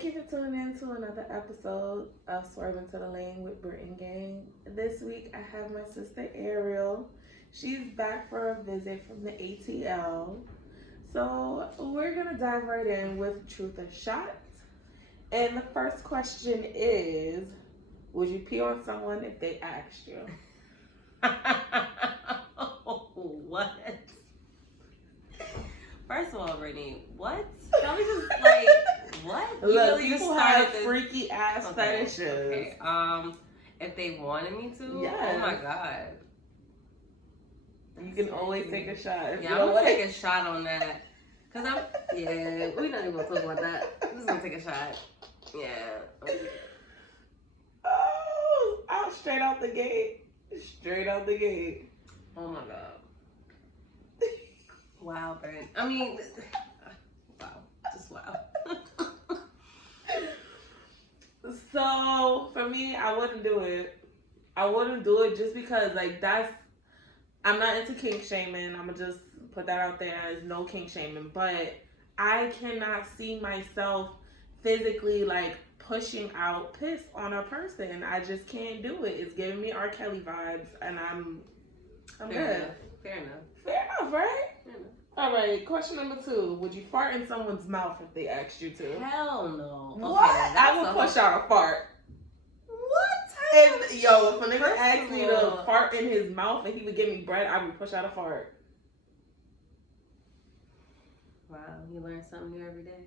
Thank you for tuning in to another episode of Swerving to the Lane with Britt and Gang. This week I have my sister Ariel. She's back for a visit from the ATL. So we're going to dive right in with Truth or Shot. And the first question is, would you pee on someone if they asked you? What? First of all, Brittany, what? Can we just what? You Look, really people just have started this? freaky ass fetishes. Okay. If they wanted me to, Yes. oh my god. You can always take a shot. Yeah, I'm gonna take a shot on that. Cause we're not even gonna talk about that. I'm just gonna take a shot. Yeah. Oh, out straight out the gate. Straight out the gate. Oh my god. Wow, Britt. I mean, wow. Just wow. So, for me, I wouldn't do it. I wouldn't do it just because, I'm not into kink shaming. I'm going to just put that out there as no kink shaming. But I cannot see myself physically, pushing out piss on a person. I just can't do it. It's giving me R. Kelly vibes, and I'm good. Fair enough. Fair enough, right? Fair enough. All right, question number 2. Would you fart in someone's mouth if they asked you to? Hell no. What? Okay, I would push out a fart. What? If a nigga First asked of me all- to fart in his mouth and he would give me bread, I would push out a fart. Wow, you learn something new every day.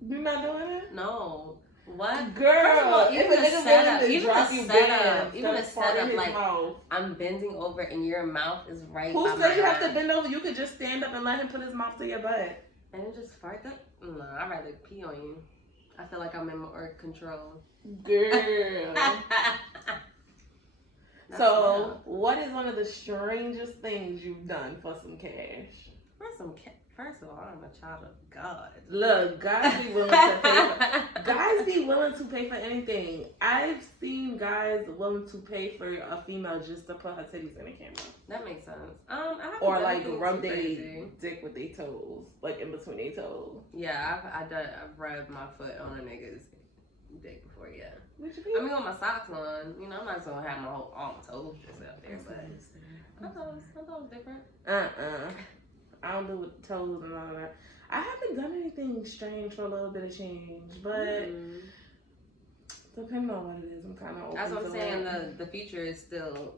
You not doing it? No. What? Girl, First of all, if even a the nigga setup, willing to even drop the you setup, bands, even the to fart in setup, his like, mouth. I'm bending over and your mouth is right Who by said my you have to mouth. bend over? You could just stand up and let him put his mouth to your butt. And then just fart that? No, I'd rather pee on you. I feel like I'm in more control. Girl. That's So, wild. what is one of the strangest things you've done for some cash? First of all, I'm a child of God. Look, guys be willing to pay for guys be willing to pay for anything. I've seen guys willing to pay for a female just to put her titties in a camera. That makes sense. I haven't Or done like anything rub too their crazy. dick with their toes. Like in between their toes. Yeah, I've rubbed my foot on a nigga's dick before, yeah. What you I mean, with my socks on, I'm not just gonna have my whole all my toes just out there, but I thought it was different. I don't do with toes and all of that. I haven't done anything strange for a little bit of change, but depending on what it is, I'm kind of open. That's what I'm to saying. it. The future is still,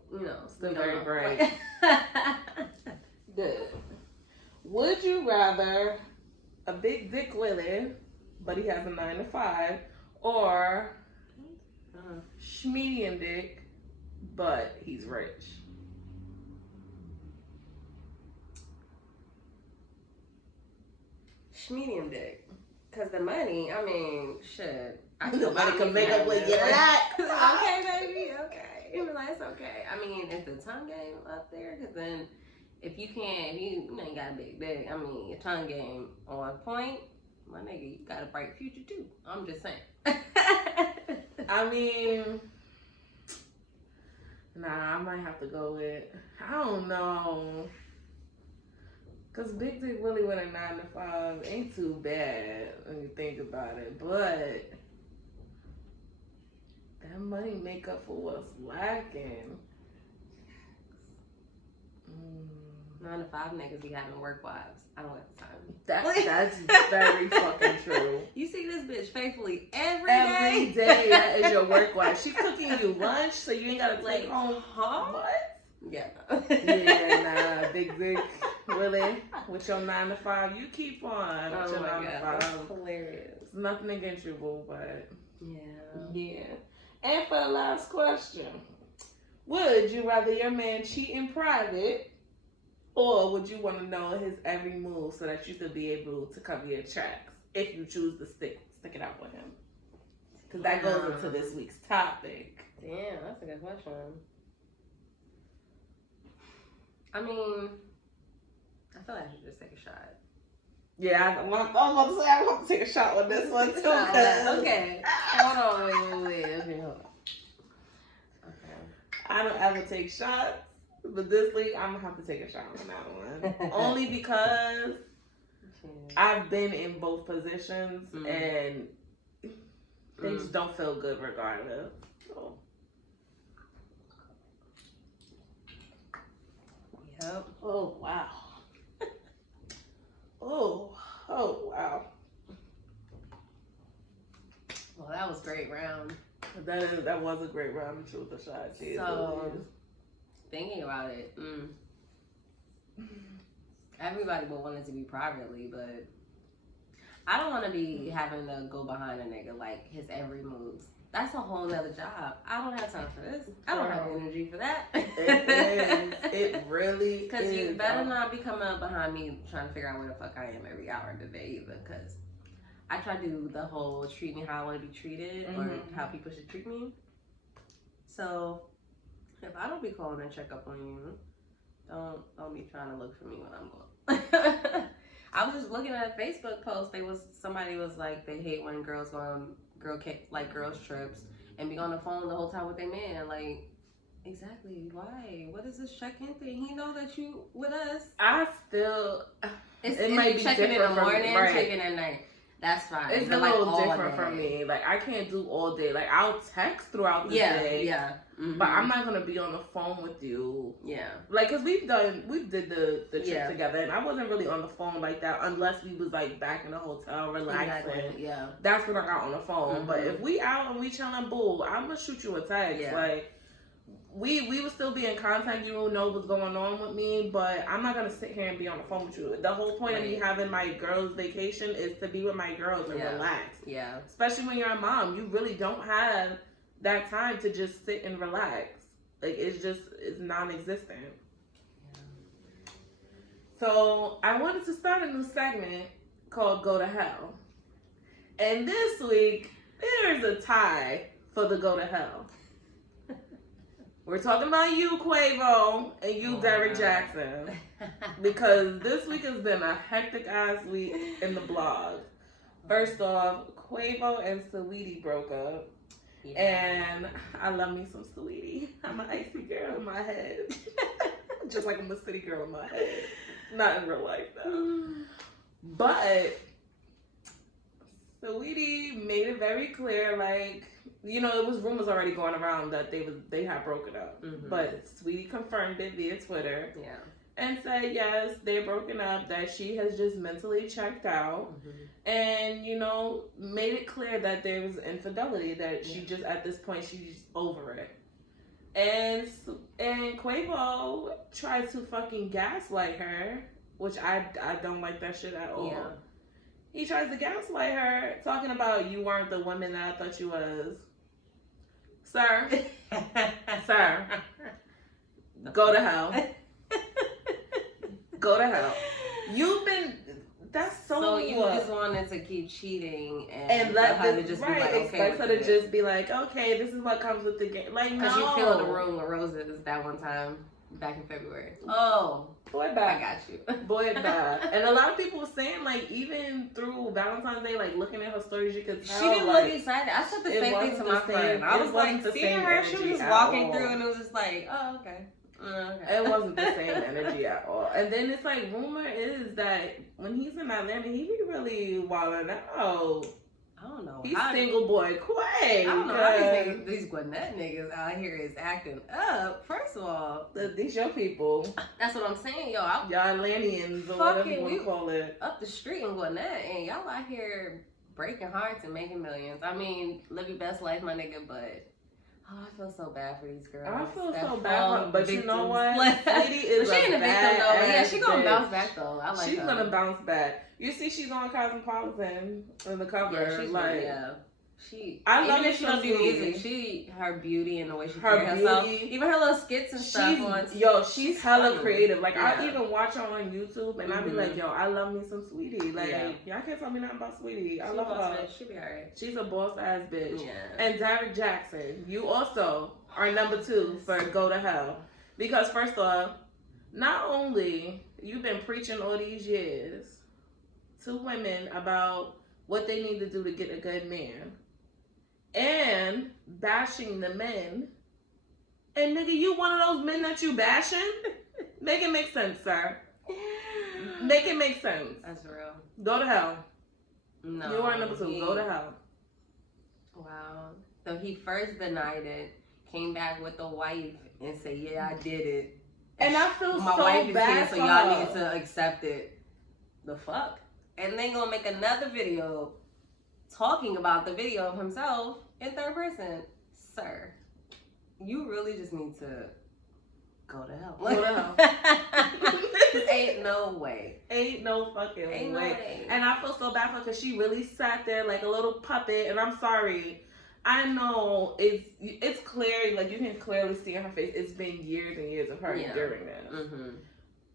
Still we don't very know. bright. Good. Would you rather a big dick Willie, but he has a 9 to 5, or medium dick, but he's rich? Medium dick. Cause the money, I mean, shit. The money can make up with your lack. Okay, baby, okay. It's okay. I mean, is the tongue game up there? Cause then, if you ain't got a big dick, I mean, your tongue game on point, my nigga, you got a bright future too. I'm just saying. I mean, I might have to go with, I don't know. Because big dick really with a 9 to 5 ain't too bad when you think about it. But that money make up for what's lacking. 9 to 5 niggas be having work wives. I don't have the time. That's very fucking true. You see this bitch faithfully every Every day, that is your work wife. She cooking you lunch so you ain't got to take home. Huh? What? Yeah. Yeah, nah, big dick, really, with your 9 to 5, you keep on with Oh your my 9 god, to that's 5. hilarious. It's nothing against you, boo, but Yeah. And for the last question, would you rather your man cheat in private, or would you want to know his every move so that you could be able to cover your tracks if you choose to stick it out with him? Because that goes into this week's topic. Damn, that's a good question. I mean, I feel like I should just take a shot. Yeah, I was about to say I want to take a shot with this one too. Okay. Hold on, wait. Okay, hold on. Okay. I don't ever take shots, but this week I'm gonna have to take a shot on that one. Only because I've been in both positions, and They just don't feel good regardless. So. Yep. Oh wow. Oh wow. Well, that was a great round. That was a great round of truth or shot. So, thinking about it, everybody would want it to be privately, but I don't want to be having to go behind a nigga like his every move. That's a whole nother job. I don't have time for this. I don't have energy for that. It is. It really is. Because you better not be coming up behind me trying to figure out where the fuck I am every hour of the day either. Because I try to do the whole treat me how I want to be treated or how people should treat me. So if I don't be calling and check up on you, don't be trying to look for me when I'm going. I was just looking at a Facebook post. Somebody was like, they hate when girls go on girls trips and be on the phone the whole time with their man. And like, exactly, why? What is this check-in thing? He know that you with us. It might be checking in the morning, right. checking at night. That's fine. It's a little different for me. Like, I can't do all day. Like, I'll text throughout the day. Yeah. Mm-hmm. But I'm not gonna be on the phone with you. Yeah. Like, cause we did the trip together, and I wasn't really on the phone like that unless we was like back in the hotel relaxing. Exactly. Yeah. That's when I got on the phone. But if we out and we chilling, boo, I'm gonna shoot you a text. Yeah. Like, we will still be in contact. You will know what's going on with me, but I'm not gonna sit here and be on the phone with you. The whole point of me having my girls' vacation is to be with my girls and relax. Yeah. Especially when you're a mom, you really don't have that time to just sit and relax. Like, it's non-existent. Yeah. So I wanted to start a new segment called Go to Hell. And this week, there's a tie for the Go to Hell. We're talking about you, Quavo, and you, Derrick Jaxon. Because this week has been a hectic ass week in the blog. First off, Quavo and Saweetie broke up. Yeah. And I love me some Saweetie. I'm an icy girl in my head. Just like I'm a city girl in my head. Not in real life, though. But Saweetie made it very clear, like, you know, it was rumors already going around that they had broken up. Mm-hmm. But Saweetie confirmed it via Twitter. Yeah. And said, yes, they're broken up, that she has just mentally checked out. Mm-hmm. And, you know, made it clear that there was infidelity, that she just, at this point, she's over it. And Quavo tried to fucking gaslight her, which I don't like that shit at all. Yeah. He tries to gaslight her, talking about, you weren't the woman that I thought you was. Sir. Sir. Go to hell. Go to hell. That's so you just wanted to keep cheating and let her to just be like, okay, expect her to just be like, okay, this is what comes with the game. Like, no. Because you filled the room with roses that one time back in February. Oh, boy, bye. I got you. Boy, bye. And a lot of people were saying, like, even through Valentine's Day, like, looking at her stories, you could tell. She didn't look excited. I said the same thing to my friend. I was like, seeing her, she was just walking through, and it was just like, oh, okay. Okay. It wasn't the same energy at all. And then it's like, rumor is that when he's in Atlanta, he be really wilding out. I don't know. He's single boy Quay. I don't know how these Gwinnett niggas out here is acting up. First of all, these your people. That's what I'm saying, yo. Y'all Atlanteans or whatever you want to call it. Up the street in Gwinnett, and y'all out here breaking hearts and making millions. I mean, live your best life, my nigga, but I feel so bad for these girls. I feel so bad, but you know what? Saweetie is she ain't a victim though. Yeah, she gonna bounce back though. I like she's her. Gonna bounce back. You see, she's on Cosmopolitan in the cover. Yeah, she's like, I love if she don't do music. Her beauty and the way she carries herself, even her little skits and stuff. She's hella creative. Like, I even watch her on YouTube, and I be like, yo, I love me some Saweetie. Like, y'all can't tell me nothing about Saweetie. I love her. She be alright. She's a boss ass bitch. Yeah. And Derrick Jaxon, you also are number 2 for Go to Hell, because first off, not only you've been preaching all these years to women about what they need to do to get a good man, and bashing the men, and nigga, you one of those men that you bashing? Make it make sense, sir. Make it make sense. That's real. Go to hell. No. You are number 2. Go to hell. Wow. So he first denied it, came back with the wife, and said, "Yeah, I did it." And I feel My so wife is bad here, for so y'all her. need to accept it. The fuck? And then gonna make another video talking about the video of himself in third person. Sir, you really just need to go to hell. Go to hell. Ain't no way. Ain't no fucking Ain't way. no way. And I feel so bad for her because she really sat there like a little puppet. And I'm sorry. I know it's clear, like you can clearly see on her face, it's been years and years of her enduring this. Mm-hmm.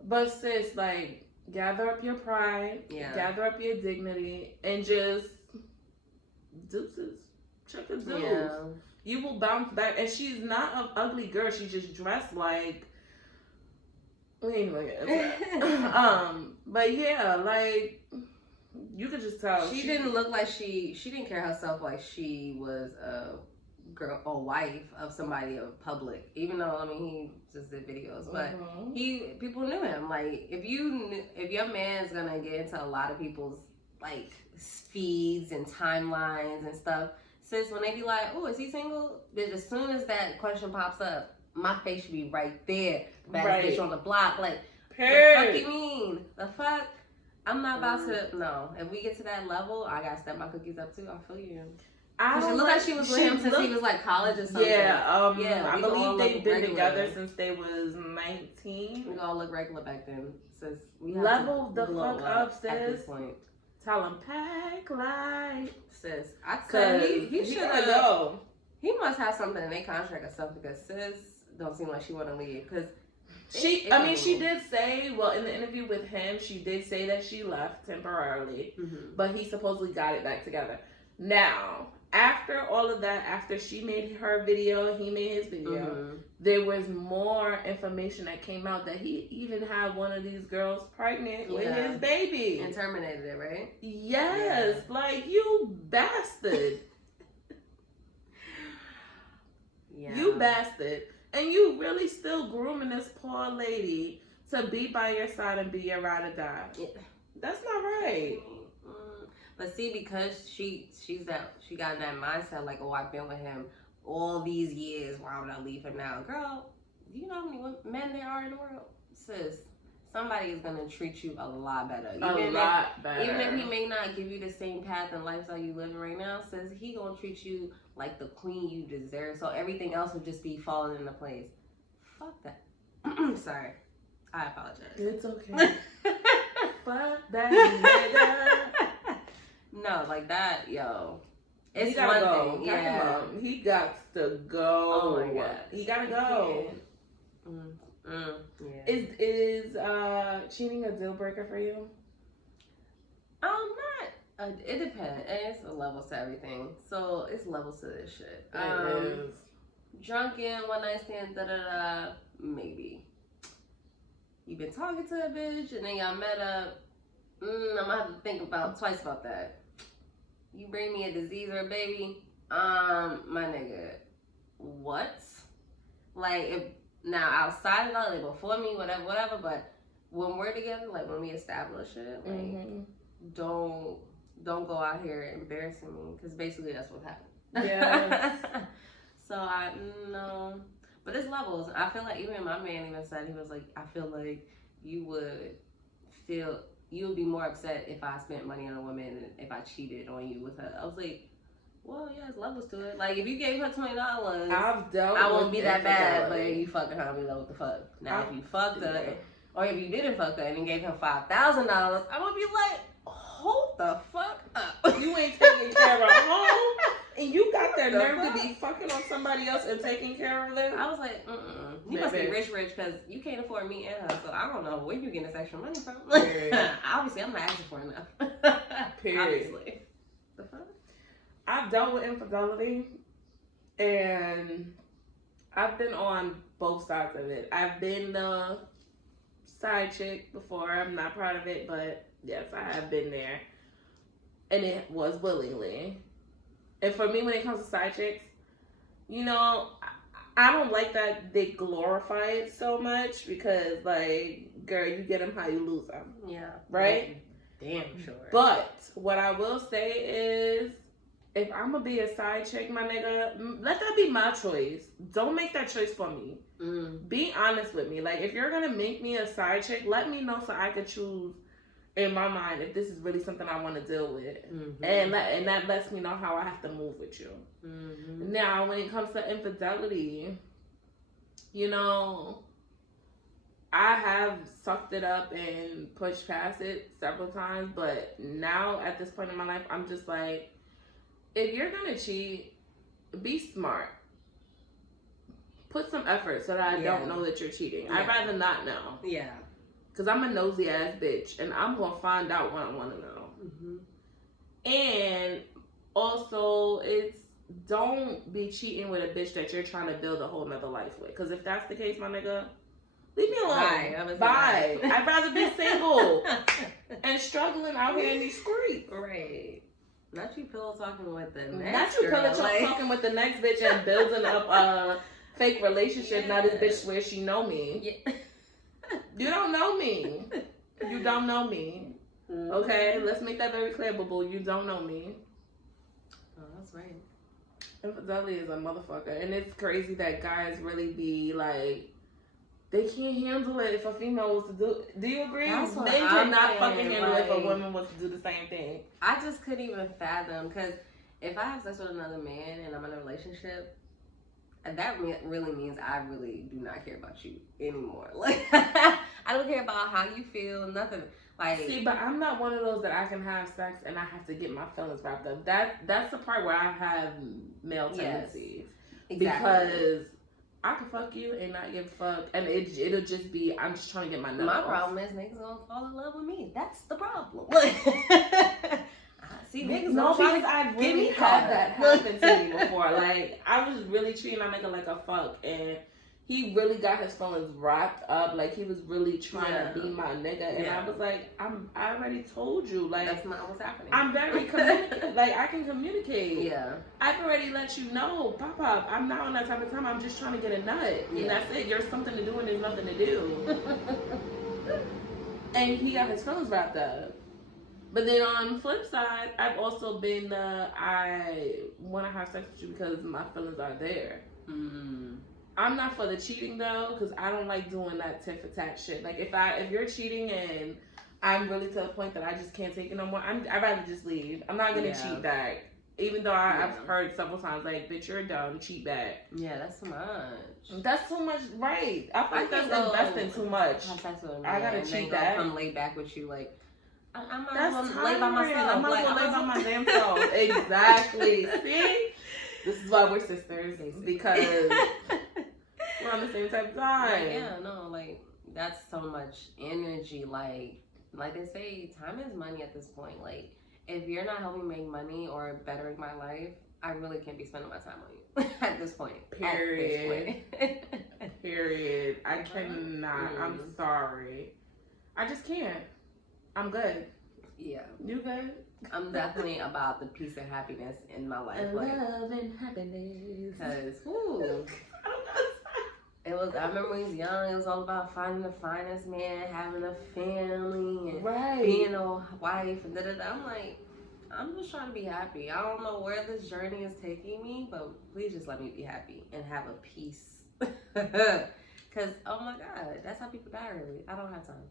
But sis, like, gather up your pride, gather up your dignity, and just deuces. Check a deuce. Yeah. You will bounce back. And she's not an ugly girl. She's just dressed like. We ain't even get into that. But yeah, like you could just tell she didn't look like she didn't carry herself like she was a girl or wife of somebody of public. Even though I mean he just did videos, but people knew him. Like if your man's gonna get into a lot of people's like feeds and timelines and stuff, sis, when they be like, "Oh, is he single?" Then as soon as that question pops up, my face should be right there. The baddest bitch on the block. Like, the fuck you mean? The fuck? I'm not about to. No. If we get to that level, I gotta step my cookies up too. I feel you. Because she looked like she was with him since he was like college or something. Yeah, I we believe they've been together since they was 19. We all look regular back then. Sis, we level the fuck up, sis. At this point. Tell him pack light. Sis, I said he should go. He must have something in their contract or something because sis don't seem like she want to leave. Because she did say, well, in the interview with him, she did say that she left temporarily, but he supposedly got it back together. Now, after all of that, after she made her video, he made his video, there was more information that came out that he even had one of these girls pregnant with his baby. And terminated it, right? Yes. Yeah. Like, you bastard. Yeah. You bastard. And you really still grooming this poor lady to be by your side and be your ride or die. Yeah. That's not right. But see, because she got in that mindset like, oh, I've been with him all these years. Why would I leave him now? Girl, do you know how many men there are in the world? Sis, somebody is going to treat you a lot better. Even if he may not give you the same path and lifestyle you living right now, sis, he going to treat you like the queen you deserve. So everything else will just be falling into place. Fuck that. Sorry. I apologize. It's okay. Fuck that nigga. No, like that, yo. It's one thing. Yeah. He got to go. Oh my God. He gotta go. Yeah. Is cheating a deal breaker for you? Not. It depends. It's a levels to everything. So it's levels to this shit. It is. Drunken, one night stand, maybe. You've been talking to a bitch and then y'all met up. I'm gonna have to think twice about that. You bring me a disease or a baby, my nigga, what? Like, if now outside of that, like before me, whatever, but when we're together, like when we establish it, like, don't go out here embarrassing me, because basically that's what happened. Yeah. So no, but it's levels. I feel like even my man even said, he was like, I feel like you would be more upset if I spent money on a woman and if I cheated on you with her. I was like, well, yeah, there's levels to it. Like, if you gave her $20, I won't be that bad, but if you fucking her, I'll be like, what the fuck? Now, if you fucked her, or if you didn't fuck her and then gave her $5,000, I would be like, hold the fuck up. You ain't taking care of home, and you got the nerve to be fucking on somebody else and taking care of them? I was like, you must be rich, because you can't afford me and her, so I don't know where you getting this extra money from. Obviously, I'm not asking for enough. Period. Obviously. The fuck? I've dealt with infidelity, and I've been on both sides of it. I've been the side chick before. I'm not proud of it, but yes, I have been there. And it was willingly. And for me, when it comes to side chicks, you know, I don't like that they glorify it so much, because, like, girl, you get them how you lose them. Yeah. Right? Damn sure. But what I will say is, if I'm gonna be a side chick, my nigga, let that be my choice. Don't make that choice for me. Be honest with me. Like, if you're gonna make me a side chick, let me know so I could choose in my mind if this is really something I want to deal with, and that lets me know how I have to move with you. Now, when it comes to infidelity, you know, I have sucked it up and pushed past it several times, but now at this point in my life, I'm just like, if you're gonna cheat, be smart. Put some effort so that I don't know that you're cheating. I'd rather not know. Yeah. Because I'm a nosy ass bitch, and I'm gonna find out when I want to know. And also, don't be cheating with a bitch that you're trying to build a whole nother life with. Because if that's the case, my nigga, leave me alone. Bye. I'd rather be single and struggling out here in these streets. Right. Not you pillow talking with the next Not you pillow talking with the next bitch and building up a fake relationship. Now this bitch swears she know me. Yeah. You don't know me. You don't know me. Okay? Let's make that very clear, boo-boo. You don't know me. Oh, that's right. Infidelity is a motherfucker. And it's crazy that guys really be like, they can't handle it if a female was to do. Do you agree? Men cannot fucking handle it if a woman was to do the same thing. I just couldn't even fathom, because if I have sex with another man and I'm in a relationship, that really means I really do not care about you anymore. Like, I don't care about how you feel, nothing. Like, see, but I'm not one of those that I can have sex and I have to get my feelings wrapped up. That's the part where I have male tendencies. Yes, exactly. Because I can fuck you and not give a fuck, and it'll just be, I'm just trying to get my nut off. Problem is niggas gonna fall in love with me. That's the problem. See, niggas no, because I've really had that happen to me before. Like, I was really treating that nigga like a fuck, and he really got his feelings wrapped up. Like, he was really trying to be my nigga, and I was like, I already told you. Like, that's not what's happening. I'm very communicative. Like, I can communicate. Yeah. I've already let you know, Pop, I'm not on that type of time. I'm just trying to get a nut. Yeah. And that's it. There's something to do and there's nothing to do. And he got his feelings wrapped up. But then on the flip side, I've also been, I want to have sex with you because my feelings are there. I'm not for the cheating though, because I don't like doing that tit for tat shit. Like, if you're cheating and I'm really to the point that I just can't take it no more, I'd rather just leave. I'm not gonna cheat back. Even though I've heard several times, like, bitch, you're dumb, cheat back. Yeah, that's too much. That's too much, right? I feel like that's investing too much. I gotta cheat back. Come lay back with you, like, I'm not gonna lay by myself. I'm not gonna lay by my damn self. Exactly. See? This is why we're sisters. Because we're on the same type of time. Like, yeah, no, like, that's so much energy. Like they say, time is money at this point. Like, if you're not helping me make money or bettering my life, I really can't be spending my time on you at this point. Period. Period. I cannot. I'm sorry. I just can't. I'm good. Yeah. You good? I'm definitely about the peace and happiness in my life. And love and happiness. Because, I remember when he was young, it was all about finding the finest man, having a family, and being a wife, and da-da-da. I'm like, I'm just trying to be happy. I don't know where this journey is taking me, but please just let me be happy and have a peace. Because, oh my God, that's how people die early. I don't have time.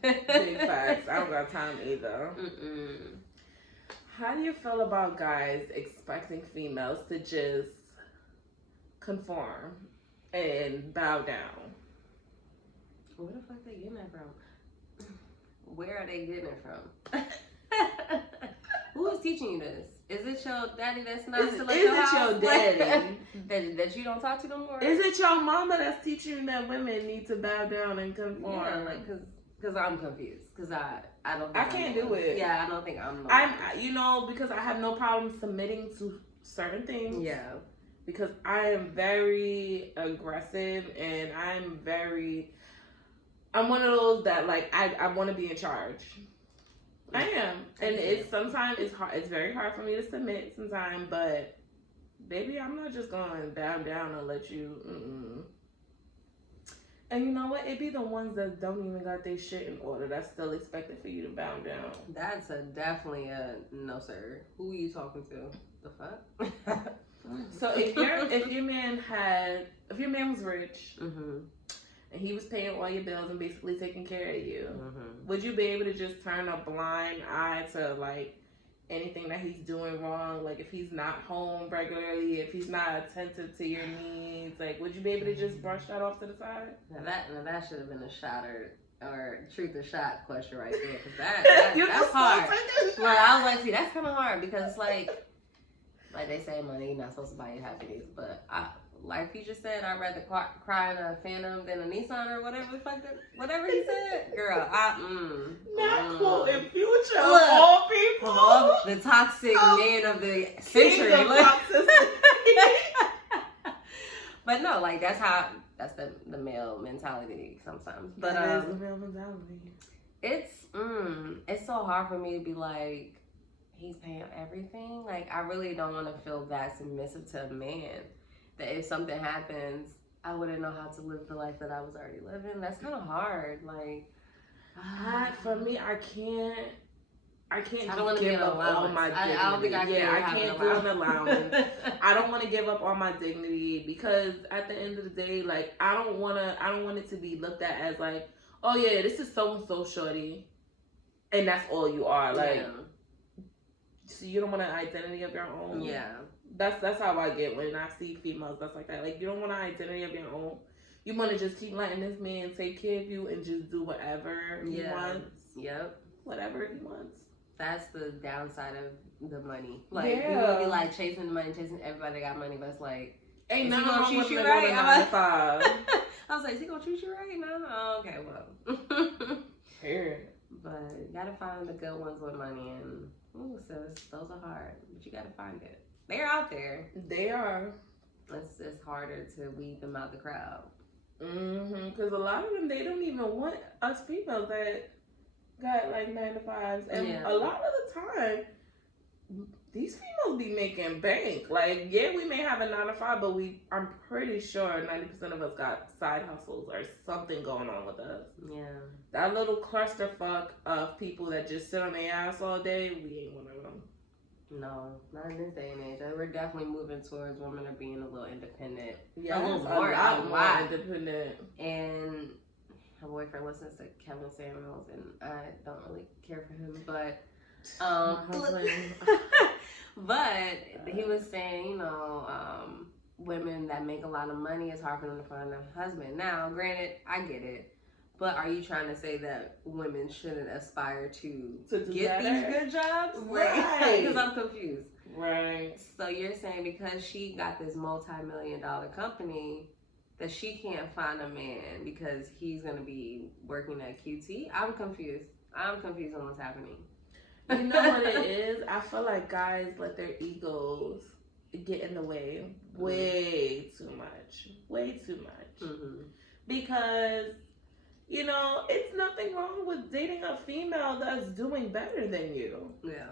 Big facts. I don't got time either. How do you feel about guys expecting females to just conform and bow down? Where the fuck they getting that from? Where are they getting it from? Who is teaching you this? Is it your daddy that's not still at your house? Is it your daddy? that you don't talk to no more? Is it your mama that's teaching you that women need to bow down and conform? Yeah, like, because I'm confused. Because I don't think I can't do it. Yeah, I don't think I'm because I have no problem submitting to certain things. Yeah. Because I am very aggressive and I'm one of those that, like, I want to be in charge. I am. And sometimes it's hard. It's very hard for me to submit sometimes, but baby, I'm not just going to bow down and let you. And you know what? It be the ones that don't even got their shit in order that's still expected for you to bow down. That's definitely a no, sir. Who are you talking to? The fuck? So if your man was rich, mm-hmm. and he was paying all your bills and basically taking care of you, Mm-hmm. would you be able to just turn a blind eye to like anything that he's doing wrong? Like if he's not home regularly, if he's not attentive to your needs, like would you be able to just brush that off to the side? Now that should have been a shot or truth or shot question right there, because that's hard. Well, I was like, see, that's kind of hard because it's like they say, money you're not supposed to buy your happiness, but like he just said, I'd rather cry in a Phantom than a Nissan or whatever the fuck whatever he said. Girl, not quoting Future of all people. All the toxic man of the century. But no, like that's the male mentality sometimes. But that is the male mentality. It's so hard for me to be like, he's paying everything. Like I really don't want to feel that submissive to a man. That if something happens, I wouldn't know how to live the life that I was already living. That's kind of hard. Like, for me, I can't. I don't want to give up all my dignity. I don't think I can. I can't do an allowance. I don't want to give up all my dignity because at the end of the day, like I don't want it to be looked at as like, oh yeah, this is so and so shorty, and that's all you are. Like, so you don't want an identity of your own. Yeah. That's how I get when I see females that's like that. Like you don't want an identity of your own. You want to just keep letting this man take care of you and just do whatever he wants. Yep. Whatever he wants. That's the downside of the money. Like people be like chasing the money, chasing everybody got money, but it's like, ain't nothing gonna treat you right. I was like, is he gonna treat you right? No. Oh, okay, well. Here. But you gotta find the good ones with money, and sis, those are hard. But you gotta find it. They're out there. They are. It's harder to weed them out the crowd. Because a lot of them, they don't even want us females that got like 9 to 5s, and a lot of the time, these females be making bank. Like, yeah, we may have a 9 to 5, but I'm pretty sure 90% of us got side hustles or something going on with us. Yeah. That little clusterfuck of people that just sit on their ass all day, we ain't one of them. No, not in this day and age. We're definitely moving towards women are being a little independent. Yeah, a lot more independent. And my boyfriend listens to Kevin Samuels, and I don't really care for him, but but he was saying, women that make a lot of money, it's hard for them to find a husband. Now, granted, I get it. But are you trying to say that women shouldn't aspire to get these good jobs? Right. Because I'm confused. Right. So you're saying because she got this multi-million-dollar company that she can't find a man because he's going to be working at QT? I'm confused. I'm confused on what's happening. You know what it is? I feel like guys let their egos get in the way way too much. Way too much. Mm-hmm. Because... it's nothing wrong with dating a female that's doing better than you. Yeah.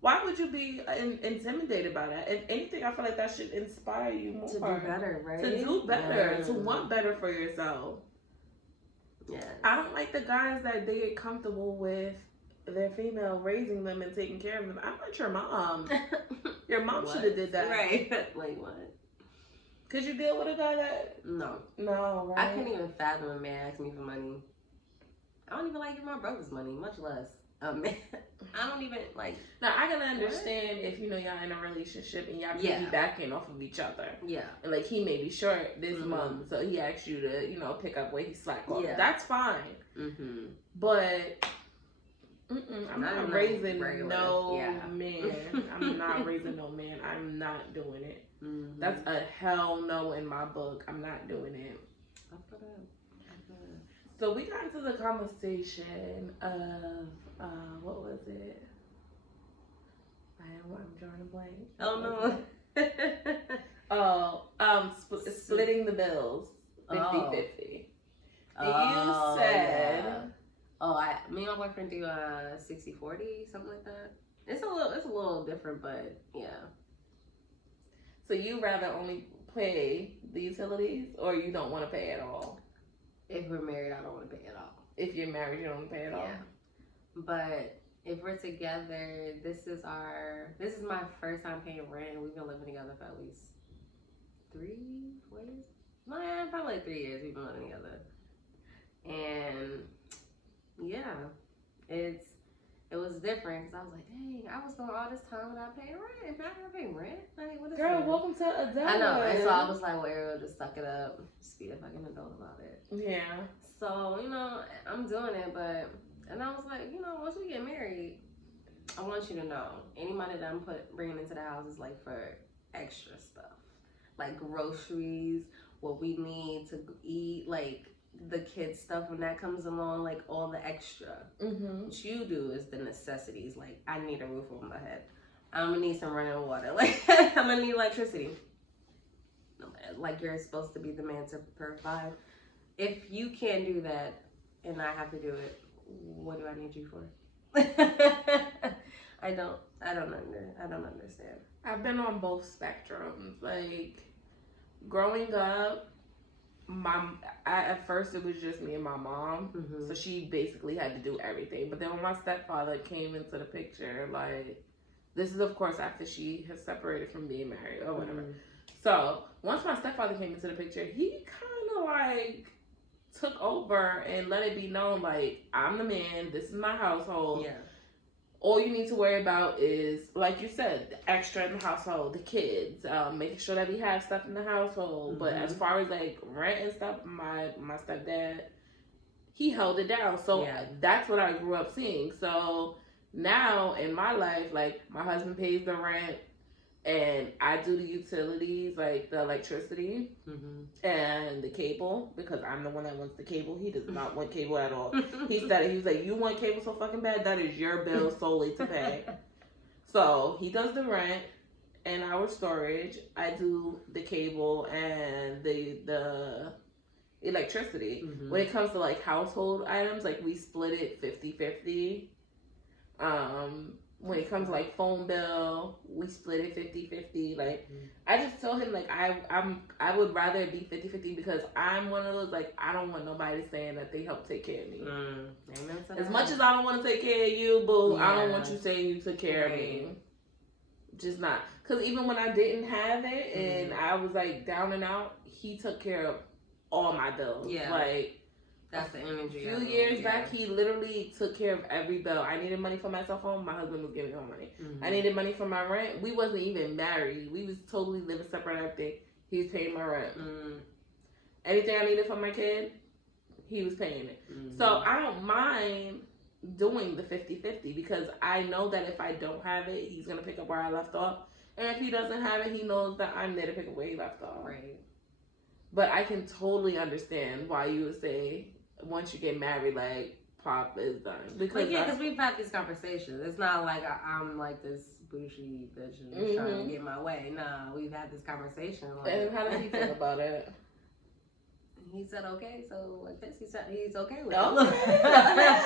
Why would you be intimidated by that? If anything, I feel like that should inspire you more. To do better, right? To do better. To want better for yourself. Yeah. I don't like the guys that they get comfortable with their female raising them and taking care of them. I'm not your mom. Your mom should have did that. Right. Like what? Could you deal with a guy that... No, right? I couldn't even fathom a man asking me for money. I don't even like giving my brothers money, much less a man. I don't even like... Now, I can understand if, y'all in a relationship and y'all piggybacking off of each other. Yeah. And, like, he may be short this month, so he asks you to, pick up where he slack off. Yeah. That's fine. Mm-hmm. But... I'm not raising no man. I'm not raising no man. I'm not doing it. Mm-hmm. That's a hell no in my book. I'm not doing it. I feel that. So we got into the conversation of what was it? I'm drawing a blank. Oh no. Splitting the bills 50-50. You said. Yeah. Me and my boyfriend do 60-40, something like that. It's a little different, but yeah. So you rather only pay the utilities, or you don't want to pay at all? If we're married, I don't want to pay at all. If you're married, you don't pay at all. Yeah. But if we're together, this is my first time paying rent, and we've been living together for at least 3-4 years. No, yeah, probably like 3 years we've been living together. And yeah, it was different because I was like, dang, I was going all this time without paying rent. If I gotta pay rent, like, what is Girl, this? welcome to adulthood. I know, and so I was like, well, Ariel, just suck it up, just be a fucking adult about it. Yeah. So I'm doing it, and I was like, once we get married, I want you to know, any money that I'm bringing into the house is like for extra stuff, like groceries, what we need to eat, like the kids stuff when that comes along, like all the extra. Mm-hmm. What you do is the necessities. Like, I need a roof over my head. I'm gonna need some running water. Like, I'm gonna need electricity. Like, you're supposed to be the man to provide. If you can't do that and I have to do it, what do I need you for? I don't understand. I've been on both spectrums. Like, growing up, at first it was just me and my mom, Mm-hmm. so she basically had to do everything. But then when my stepfather came into the picture, like, this is of course after she has separated from being married or whatever. Mm-hmm. So once my stepfather came into the picture, he kind of like took over and let it be known, like, I'm the man, this is my household. Yeah. All you need to worry about is, like you said, the extra in the household, the kids, making sure that we have stuff in the household. Mm-hmm. But as far as like rent and stuff, my stepdad, he held it down. So that's what I grew up seeing. So now in my life, like, my husband pays the rent and I do the utilities, like the electricity and the cable, because I'm the one that wants the cable. He does not want cable at all. He said it. He was like, you want cable so fucking bad? That is your bill solely to pay. So he does the rent and our storage. I do the cable and the electricity. Mm-hmm. When it comes to like household items, like, we split it 50-50. When it comes to like phone bill, we split it 50-50. Like, I just told him, like, I would rather it be 50-50 because I'm one of those, like, I don't want nobody saying that they help take care of me. As much as I don't want to take care of you, boo, I don't want you saying you took care of me. Just not. Because even when I didn't have it and I was like down and out, he took care of all my bills. Yeah. Like, that's the imagery. A few years back, he literally took care of every bill. I needed money for my cell phone. My husband was giving me money. Mm-hmm. I needed money for my rent. We wasn't even married. We was totally living separate and everything. He was paying my rent. Anything I needed for my kid, he was paying it. So I don't mind doing the 50-50 because I know that if I don't have it, he's going to pick up where I left off. And if he doesn't have it, he knows that I'm there to pick up where he left off. Right. But I can totally understand why you would say, once you get married, like, pop is done. Because we've had these conversations. It's not like I'm like this bougie bitch and just trying to get my way. Nah, we've had this conversation. Like, and how does he feel about it? He said okay, so I guess he said he's okay with it.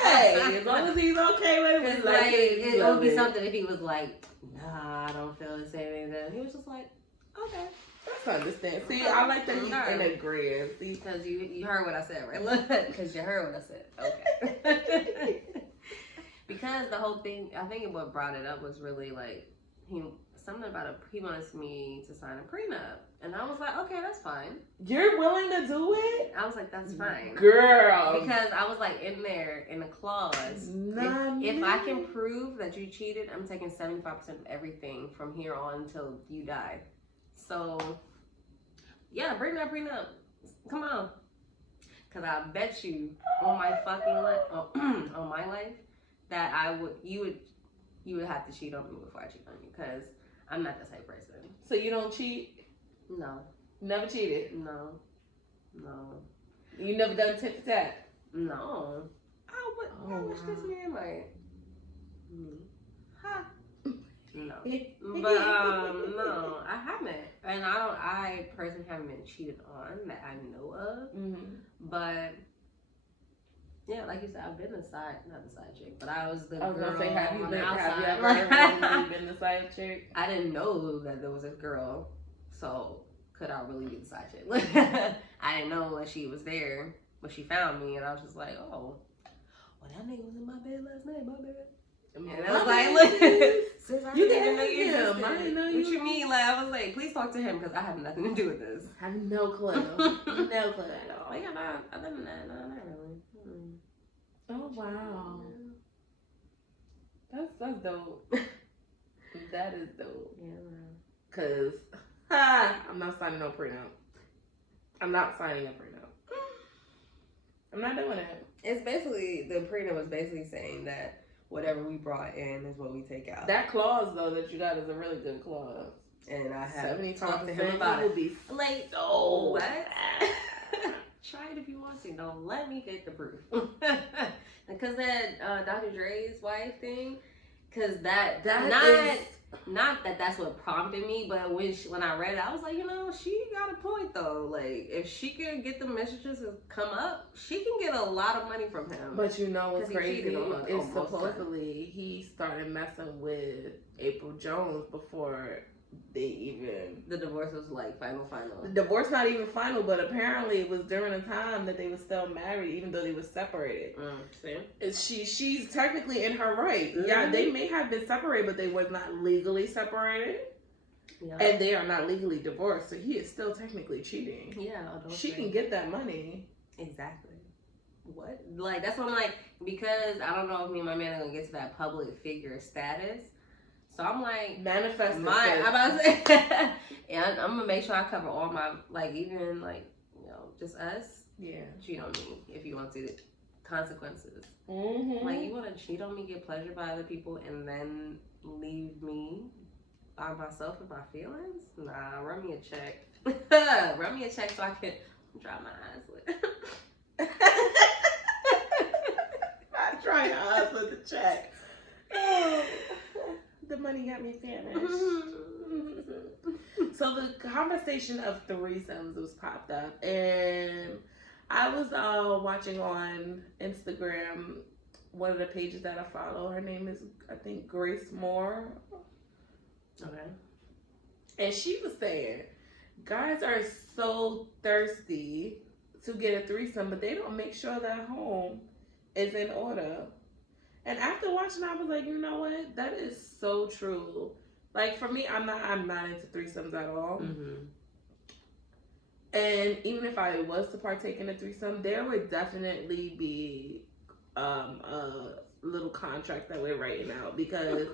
Hey, as long as he's okay with it, like, it would be something if he was like, nah, I don't feel the same. And he was just like, okay. That's understand. See, I like that he's in agreement. Because you heard what I said, right? Because you heard what I said. Okay. Because the whole thing, I think what brought it up was really like, he wanted me to sign a prenup. And I was like, okay, that's fine. You're willing to do it? I was like, that's fine. Girl. Because I was like in there, in a clause, if I can prove that you cheated, I'm taking 75% of everything from here on until you die. So, yeah, bring that prenup. Come on. Because I bet you on my fucking life, on my life, that you would have to cheat on me before I cheat on you. Because I'm not the type person. So you don't cheat? No. Never cheated? No. You never done tit for tat? No. I wish this man like me. Ha. No. But no, I haven't. And I personally haven't been cheated on that I know of. But yeah, like you said, I've been not the side chick, but I was the girl. I was gonna say, have you ever really been the side chick? I didn't know that there was a girl, so could I really be the side chick? I didn't know that she was there, but she found me, and I was just like, oh, well, that nigga was in my bed last night, my bad. And I was like, look, since I You didn't can know you ask him. existed. I didn't know What you- you mean? Like, I was like, please talk to him because I have nothing to do with this. I have no clue. No clue at all. Like, other than that, no, not really. Oh wow. That's dope. That is dope. Yeah. Cause I'm not signing no prenup. I'm not signing a prenup. I'm not doing it. It's basically, the prenup was basically saying that whatever we brought in is what we take out. That clause though that you got is a really good clause. And I have 75% talked to him about it. Will be Like, so what? Try it if you want to. Don't let me get the proof. Because that Dr. Dre's wife thing, because that not that that's what prompted me, but when I read it, I was like, you know, she got a point though. Like, if she can get the messages to come up, she can get a lot of money from him. But you know what's crazy? It's almost supposedly he started messing with April Jones before they even. The divorce was like final. The divorce not even final, but apparently it was during a time that they were still married, even though they were separated. She's technically in her right. Mm-hmm. Yeah, they may have been separated, but they were not legally separated. Yeah. And they are not legally divorced, so he is still technically cheating. Yeah, she can get that money. Exactly. What? Like, that's what I'm like, because I don't know if me and my man are gonna get to that public figure status. So I'm like, manifest. I'm about to say, and I'm gonna make sure I cover all my, like, even like, you know, just us. Yeah. Cheat on me if you want to. Consequences. Mm-hmm. Like, you want to cheat on me, get pleasure by other people, and then leave me by myself with my feelings? Nah, run me a check. Run me a check so I can dry my eyes with. I dry your eyes with the check. The money got me famished. So the conversation of threesomes was popped up, and I was watching on Instagram one of the pages that I follow. Her name is, I think, Grace Moore. Okay. And she was saying, guys are so thirsty to get a threesome, but they don't make sure that home is in order. And after watching, I was like, you know what? That is so true. Like, for me, I'm not into threesomes at all. Mm-hmm. And even if I was to partake in a threesome, there would definitely be a little contract that we're writing out, because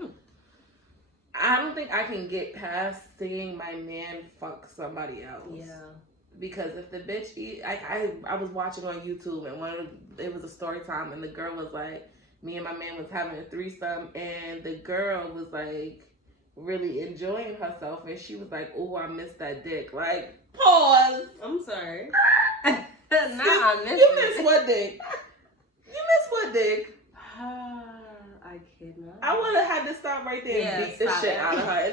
I don't think I can get past seeing my man fuck somebody else. Yeah. Because if the bitch I was watching on YouTube, and it was a story time, and the girl was like, me and my man was having a threesome, and the girl was like really enjoying herself, and she was like, oh, I missed that dick. Like, pause. I'm sorry. I missed You missed what dick? You missed what dick? I cannot. I would have had to stop right there and beat the shit out of her.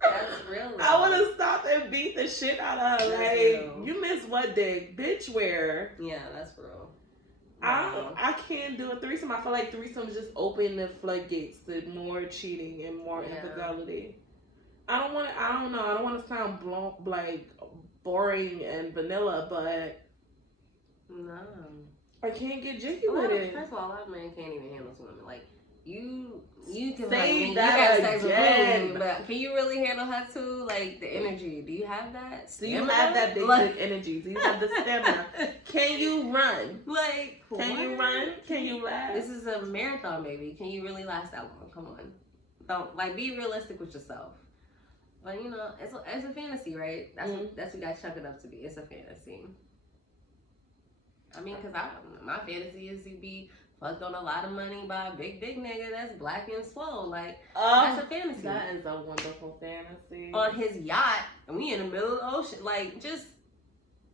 That's real. I would have stopped and beat the shit out of her. That's like, real. You missed what dick? Bitch, where? Yeah, that's real. I can't do a threesome. I feel like threesomes just open the floodgates to more cheating and more infidelity. I don't know. I don't want to sound like boring and vanilla, but no, I can't get jiggy with it. First of all, a lot of men can't even handle two women. Like, you can say like, that you got sex with again. me, but can you really handle her too? Like, the energy, do you have that? Do you have that big energy? Do you have the stamina? Can you run? Like, can you run? Can you last? This is a marathon, baby. Can you really last that long? Come on, don't, like, be realistic with yourself. But you know, it's a fantasy, right? That's what you guys chuck it up to be. It's a fantasy. I mean, cause my fantasy is to be fucked on a lot of money by a big nigga that's black and swole. Like, that's a fantasy. That is a wonderful fantasy. On his yacht, and we in the middle of the ocean. Like,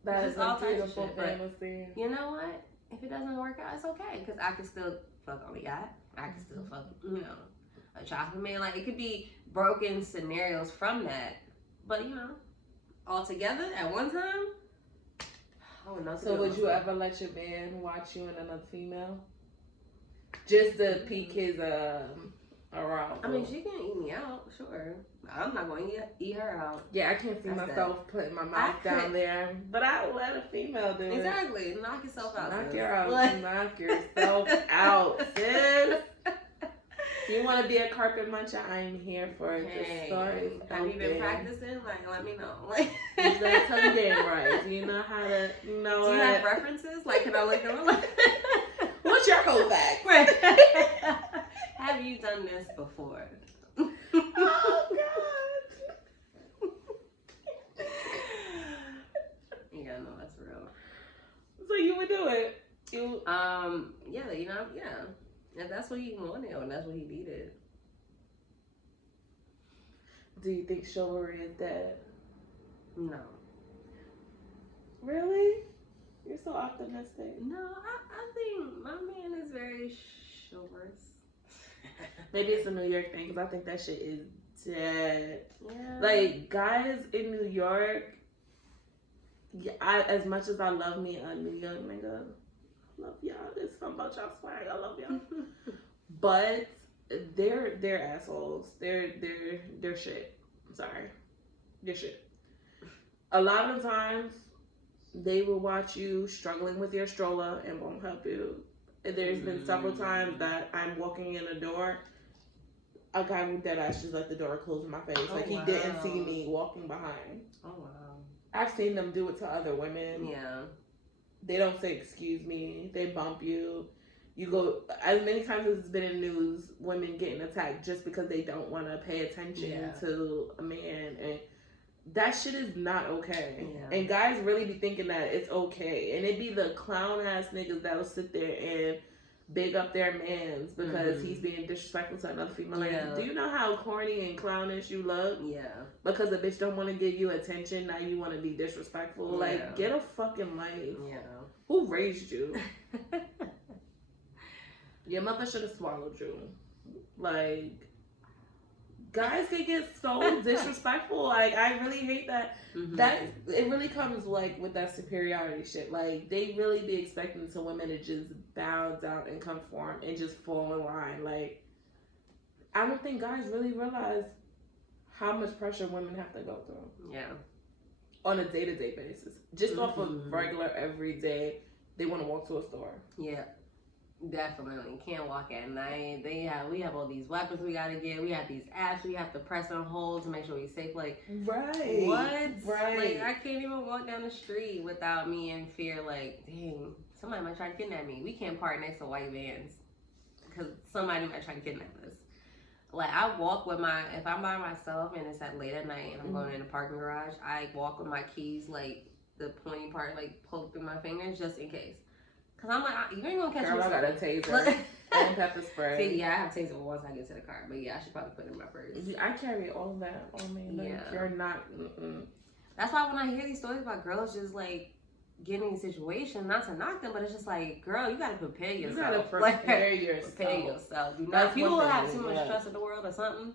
that is all a types of beautiful shit. fantasy. But you know what? If it doesn't work out, it's okay. Because I can still fuck on the yacht. I can still fuck, you know, a chocolate man. Like, it could be broken scenarios from that. But, you know, all together at one time, I would not. So would you ever let your man watch you and another female? Just to pique his arousal. I mean, she can eat me out, sure. I'm not going to eat her out. Yeah, I can't see myself putting my mouth down there, but I let a female do it. Exactly. Knock yourself out. Knock yourself out, sis. If you want to be a carpet muncher, I'm here for it. The stories. Have you been practicing? Like, let me know. Use that tongue game right. Do you know how to, you know Do you have references? Like, can I look them up? What's your whole back? Have you done this before? Oh, God. Yeah, no, that's real. So you would do it? Yeah, you know, yeah. If that's what he wanted or that's what he needed. Do you think chivalry is dead? No. Really? You're so optimistic. No, I think my man is very chivalrous. Maybe it's a New York thing because I think that shit is dead. Yeah. Like, guys in New York, as much as I love me a New York nigga, I love y'all. There's something about y'all swag. I love y'all. But they're assholes. They're shit. I'm sorry. They're shit. A lot of times, they will watch you struggling with your stroller and won't help you. There's been several times that I'm walking in a door, a guy with dead ass just let the door close in my face. Like, he didn't see me walking behind. Oh, wow. I've seen them do it to other women. Yeah. They don't say excuse me. They bump you. You go, as many times as it's been in news, women getting attacked just because they don't want to pay attention to a man. And that shit is not okay. Yeah. And guys really be thinking that it's okay. And it be the clown ass niggas that'll sit there and big up their mans because he's being disrespectful to another female. Like, do you know how corny and clownish you look? Yeah. Because a bitch don't want to give you attention, now you want to be disrespectful. Yeah. Like, get a fucking life. Yeah. Who raised you? Your mother should have swallowed you. Like, guys can get so disrespectful. Like, I really hate that. That it really comes like with that superiority shit. Like, they really be expecting to women to just bow down and conform and just fall in line. Like, I don't think guys really realize how much pressure women have to go through. Yeah. On a day-to-day basis. Just off of regular everyday, they want to walk to a store. Yeah. Definitely. Can't walk at night. We have all these weapons we gotta get. We have these apps we have to press and hold to make sure we're safe. Like, right. What? Right. Like, I can't even walk down the street without me in fear, like, dang, somebody might try to kidnap me. We can't park next to white vans because somebody might try to kidnap us. Like, I walk with if I'm by myself and it's at late at night and I'm going in the parking garage, I walk with my keys, like, the pointy part, like, pulled through my fingers just in case. Cause I'm like, you ain't gonna catch me. Girl, I got a taser and pepper spray. See, yeah, I have taser once I get to the car, but yeah, I should probably put it in my purse. I carry all of that on me. Like, yeah, you're not. That's why when I hear these stories about girls just like getting in situations, not to knock them, but it's just like, girl, you gotta prepare yourself. You gotta prepare yourself. Prepare yourself. People have too much trust in the world or something.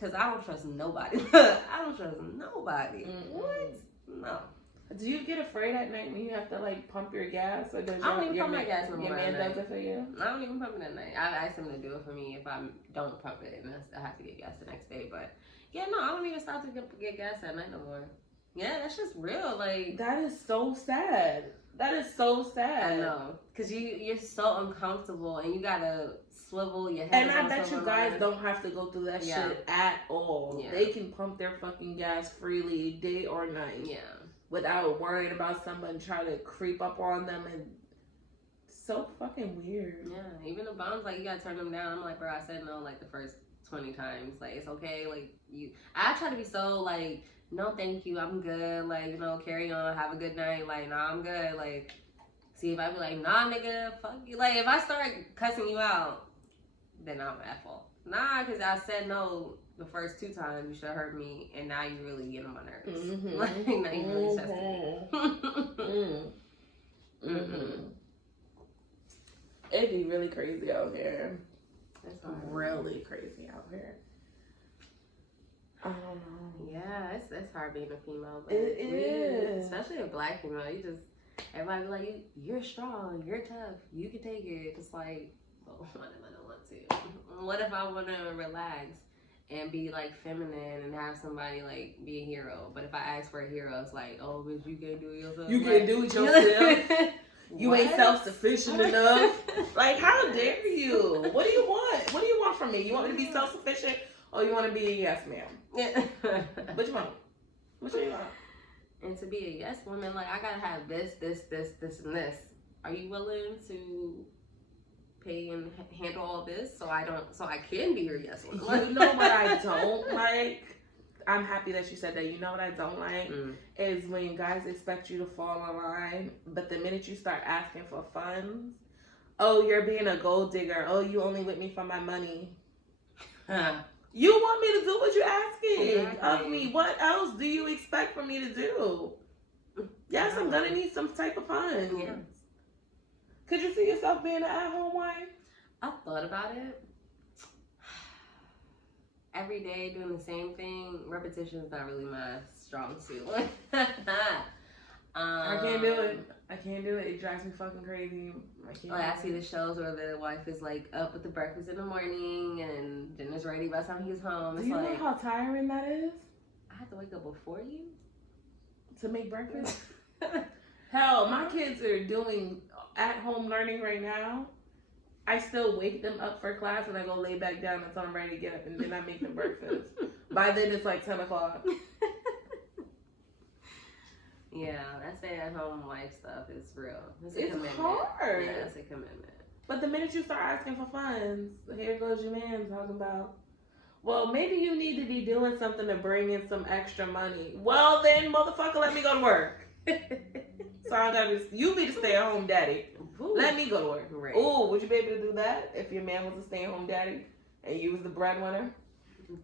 Cause I don't trust nobody. I don't trust nobody. What? No. Do you get afraid at night when you have to like pump your gas? Or does I don't even pump my gas no more. Your man does it for you? I don't even pump it at night. I've asked him to do it for me if I don't pump it and I have to get gas the next day. But yeah, no, I don't even stop to get gas at night no more. Yeah, that's just real. Like, that is so sad. That is so sad. I know, cause you're so uncomfortable and you gotta swivel your head. And I bet you guys don't have to go through that shit at all. Yeah. They can pump their fucking gas freely day or night. Yeah. Without worrying about someone trying to creep up on them, and so fucking weird. Yeah, even the bombs, like, you gotta turn them down. I'm like, bro, I said no like the first 20 times. Like, it's okay. Like, I try to be so like, no, thank you, I'm good. Like, you know, carry on, have a good night. Like, nah, I'm good. Like, see if I be like, nah, nigga, fuck you. Like, if I start cussing you out, then I'm at fault. Nah, cause I said no the first 2 times. You should have heard me, and now you really get on my nerves. Like, now you really testing me. It'd be really crazy out here. It's really crazy out here. I don't know. Yeah, it's hard being a female. But it is, especially a black female. Everybody be like, you're strong, you're tough, you can take it. It's like, But what if I don't want to? What if I want to relax and be like feminine and have somebody like be a hero? But if I ask for a hero, it's like, oh, bitch, you can't do it yourself. You can't do it yourself. You ain't self-sufficient enough. Like, how dare you? What do you want? What do you want from me? You want me to be self-sufficient, or you want to be a yes ma'am? Yeah. What you want? What you want? And to be a yes woman, like I gotta have this, and this. Are you willing to pay and handle all this so I can be your yes woman? You know what I don't like? I'm happy that you said that. You know what I don't like is when guys expect you to fall in line, but the minute you start asking for funds, oh, you're being a gold digger. Oh, you only with me for my money. You want me to do what you're asking of me. What else do you expect for me to do? Yes, I'm gonna need some type of funds. Yeah. Could you see yourself being an at-home wife? I thought about it. Every day doing the same thing, repetition is not really my strong suit. I can't do it. I can't do it. It drives me fucking crazy. I see the shows where the wife is like up with the breakfast in the morning and dinner's ready by the time he's home. Do you know how tiring that is? I have to wake up before you to make breakfast. Hell, my kids are doing at-home learning right now. I still wake them up for class and I go lay back down until I'm ready to get up, and then I make them breakfast. By then it's like 10 o'clock. Yeah, that stay-at-home wife stuff is real. It's commitment. Hard. Yeah, it's a commitment. But the minute you start asking for funds, here goes your man talking about, well, maybe you need to be doing something to bring in some extra money. Well, then, motherfucker, let me go to work. So I gotta you be the stay-at-home daddy. Ooh. Let me go to work. Right. Ooh, would you be able to do that if your man was a stay-at-home daddy and you was the breadwinner?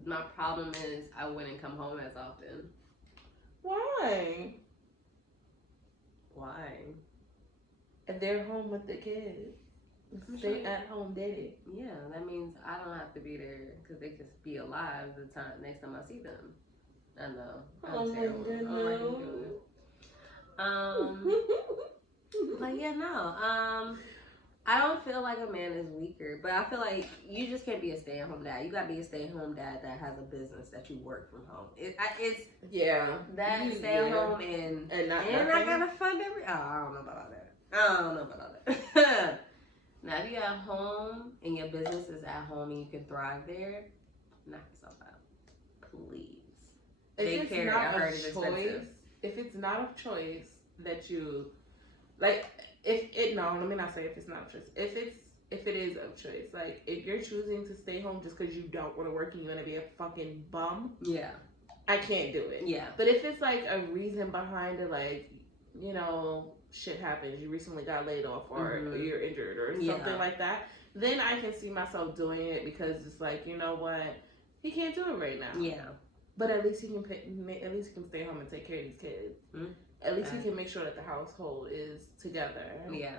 My problem is I wouldn't come home as often. Why? Why? And they're home with the kids. Stay-at-home daddy. Yeah, that means I don't have to be there because they can be alive the next time I see them. I know. I'm terrible. But yeah, no. I don't feel like a man is weaker, but I feel like you just can't be a stay-at-home dad. You gotta be a stay-at-home dad that has a business that you work from home. It's stay-at-home and I gotta fund every. Oh, I don't know about all that. Now, if you're at home and your business is at home and you can thrive there, knock yourself out, please. Daycare, I heard, is expensive. If it's not a choice that you like, let me not say if it's not a choice. If it is a choice, like if you're choosing to stay home just because you don't want to work and you want to be a fucking bum, yeah, I can't do it. Yeah. But if it's like a reason behind it, like, you know, shit happens, you recently got laid off or you're injured or something like that, then I can see myself doing it because it's like, you know what, he can't do it right now. Yeah. But at least he can stay home and take care of these kids. Mm-hmm. At least he can make sure that the household is together. Yeah.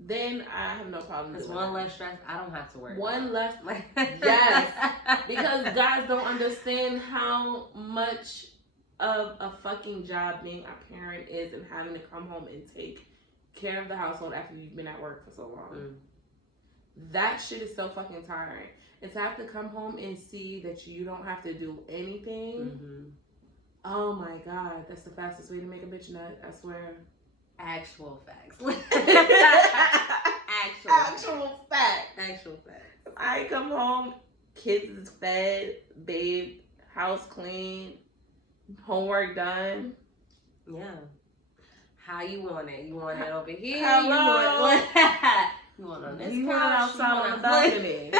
Then I have no problem. Because one less stress, I don't have to worry. One less, yes. Because guys don't understand how much of a fucking job being a parent is and having to come home and take care of the household after you've been at work for so long. That shit is so fucking tiring. And to have to come home and see that you don't have to do anything. Oh my God, that's the fastest way to make a bitch nut, I swear. Actual facts. Actual facts. I come home, kids is fed, bathed, house clean, homework done. Yeah. How you want it? You want it over here? Hello? You want on this couch? You want it outside on the balcony?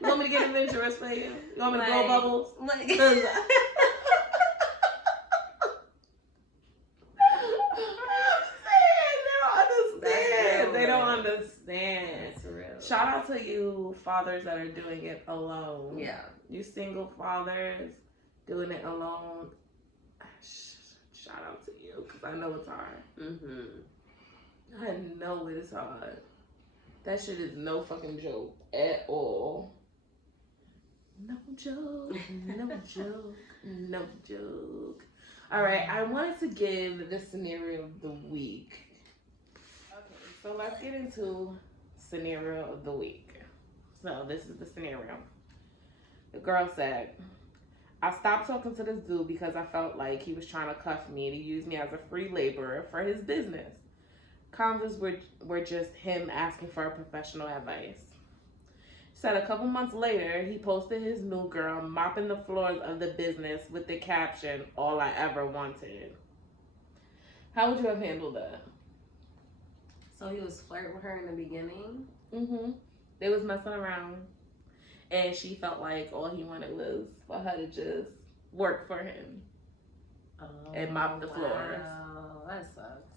You want me to get adventurous for you? You want me to blow bubbles? They don't understand. That's real. Shout out to you fathers that are doing it alone. Yeah. You single fathers doing it alone. Shout out to you, because I know it's hard. I know it is hard. That shit is no fucking joke at all. No joke. No joke. No joke. All right, I wanted to give the scenario of the week. Okay, so let's get into scenario of the week. So this is the scenario. The girl said, I stopped talking to this dude because I felt like he was trying to cuff me to use me as a free laborer for his business. Convos were just him asking for professional advice. Said a couple months later, he posted his new girl mopping the floors of the business with the caption, all I ever wanted. How would you have handled that? So he was flirting with her in the beginning? Mm-hmm. They was messing around. And she felt like all he wanted was for her to just work for him. And mop the floors. Wow, that sucks.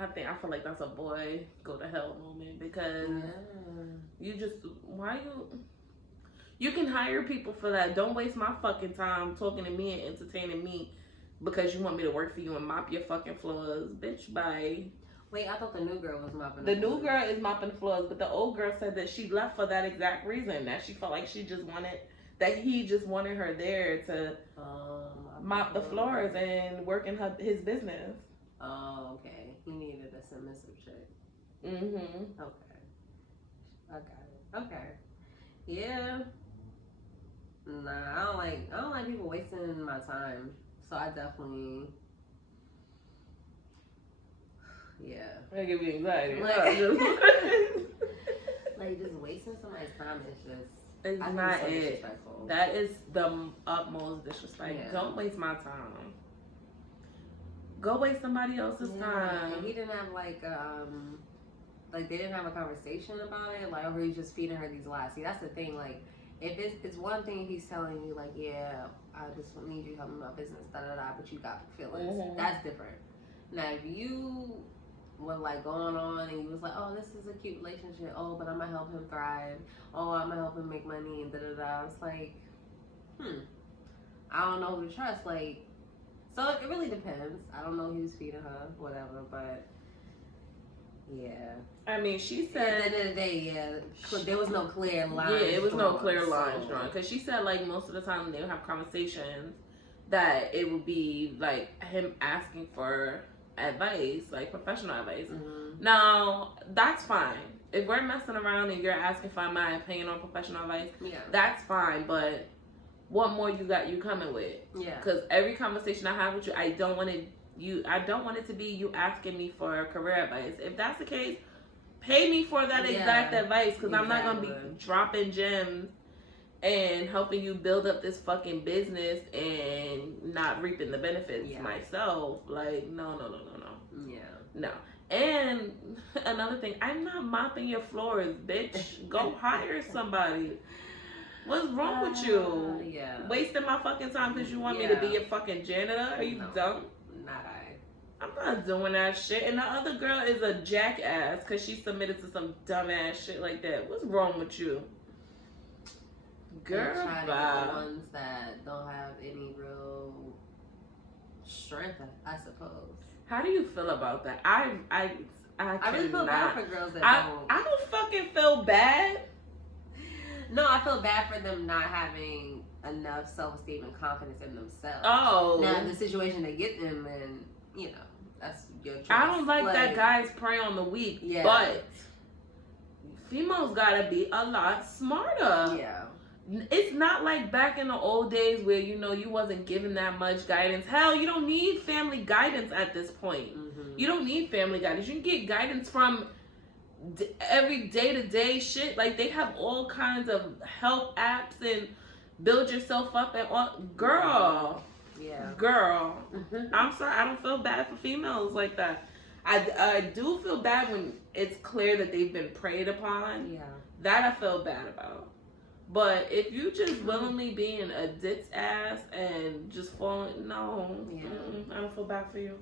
I feel like that's a boy go to hell moment because you just you can hire people for that. Don't waste my fucking time talking to me and entertaining me because you want me to work for you and mop your fucking floors, bitch. Bye. Wait, I thought the new girl was mopping the new girl is mopping the floors, but the old girl said that she left for that exact reason, that she felt like he just wanted her there to mop the floors and work in his business. Oh, okay. He needed a submissive chick. Mm-hmm. Okay. I got it. Okay. Yeah. Nah, I don't like people wasting my time. So I definitely That give me anxiety. Like just wasting somebody's time is just it's not it. Disrespectful. That is the utmost disrespect. Yeah. Don't waste my time. Go waste somebody else's time. And he didn't have like they didn't have a conversation about it, like, or he's just feeding her these lies. See, that's the thing. Like, if it's one thing if he's telling you, like, yeah, I just need you to help me with my business, da da da, but you got feelings. Mm-hmm. That's different. Now, if you were like going on and you was like, oh, this is a cute relationship. Oh, but I'm gonna help him thrive. Oh, I'm gonna help him make money and da da da. It's like, I don't know who to trust. Like, so it really depends. I don't know who's feeding her, whatever, but. Yeah. I mean, she said... At the end of the day, there was no clear line. Yeah, it was no clear lines drawn. Because she said, like, most of the time they would have conversations that it would be, like, him asking for advice, like, professional advice. Mm-hmm. Now, that's fine. If we're messing around and you're asking for my opinion on professional advice, that's fine. But what more you coming with? Yeah. Because every conversation I have with you, I don't want it to be you asking me for career advice. If that's the case, pay me for that exact advice, because I'm not going to be dropping gems and helping you build up this fucking business and not reaping the benefits myself. Like, no. Yeah. No. And another thing, I'm not mopping your floors, bitch. Go hire somebody. What's wrong with you? Yeah. Wasting my fucking time because you want me to be your fucking janitor? Are you dumb? I'm not doing that shit. And the other girl is a jackass because she submitted to some dumbass shit like that. What's wrong with you? Girl, try to get the ones that don't have any real strength, I suppose. How do you feel about that? I really feel bad for girls that don't. I don't fucking feel bad. No, I feel bad for them not having enough self-esteem and confidence in themselves. Oh. Now, in the situation they get them in, you know, that's your choice. I don't like that guys prey on the weak, but females gotta be a lot smarter. Yeah. It's not like back in the old days where, you know, you wasn't given that much guidance. Hell, you don't need family guidance at this point. Mm-hmm. You don't need family guidance. You can get guidance from every day-to-day shit. Like, they have all kinds of help apps and build yourself up and all. Girl. Yeah. Girl. I'm sorry. I don't feel bad for females like that. I do feel bad when it's clear that they've been preyed upon. Yeah. That I feel bad about. But if you just willingly being a ditz ass and just falling, no. Yeah. I don't feel bad for you.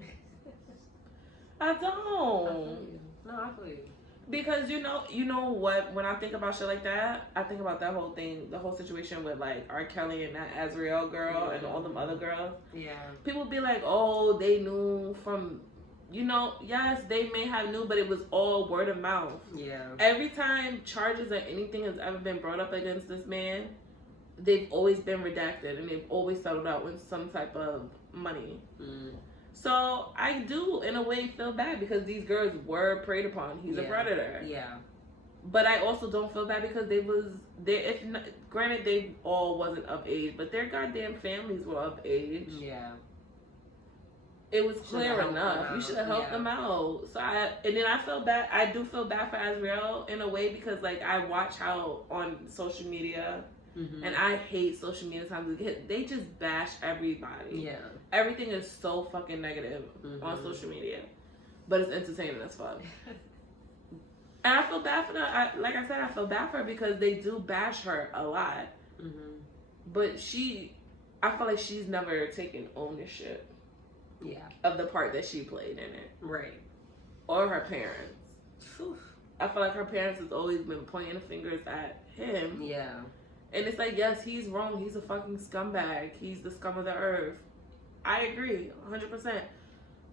I don't. I feel you. No, I feel you. Because you know what? When I think about shit like that, I think about that whole thing, the whole situation with like R. Kelly and that Ariel girl and all them other girls. Yeah. People be like, oh, they knew from, you know, yes, they may have knew, but it was all word of mouth. Yeah. Every time charges or anything has ever been brought up against this man, they've always been redacted and they've always settled out with some type of money. Mm. So I do, in a way, feel bad because these girls were preyed upon. He's a predator. Yeah. But I also don't feel bad because they was there. If not, granted, they all wasn't of age, but their goddamn families were of age. Yeah. It was clear enough. You should have helped them out. So and then I felt bad. I do feel bad for Ariel in a way because like I watch how on social media, and I hate social media times. They just bash everybody. Yeah. Everything is so fucking negative on social media, but it's entertaining as fuck. And I feel bad for them. Like I said, I feel bad for her because they do bash her a lot. But I feel like she's never taken ownership. Yeah. Of the part that she played in it. Right. Or her parents. I feel like her parents has always been pointing fingers at him. Yeah. And it's like, yes, he's wrong. He's a fucking scumbag. He's the scum of the earth. I agree, 100%.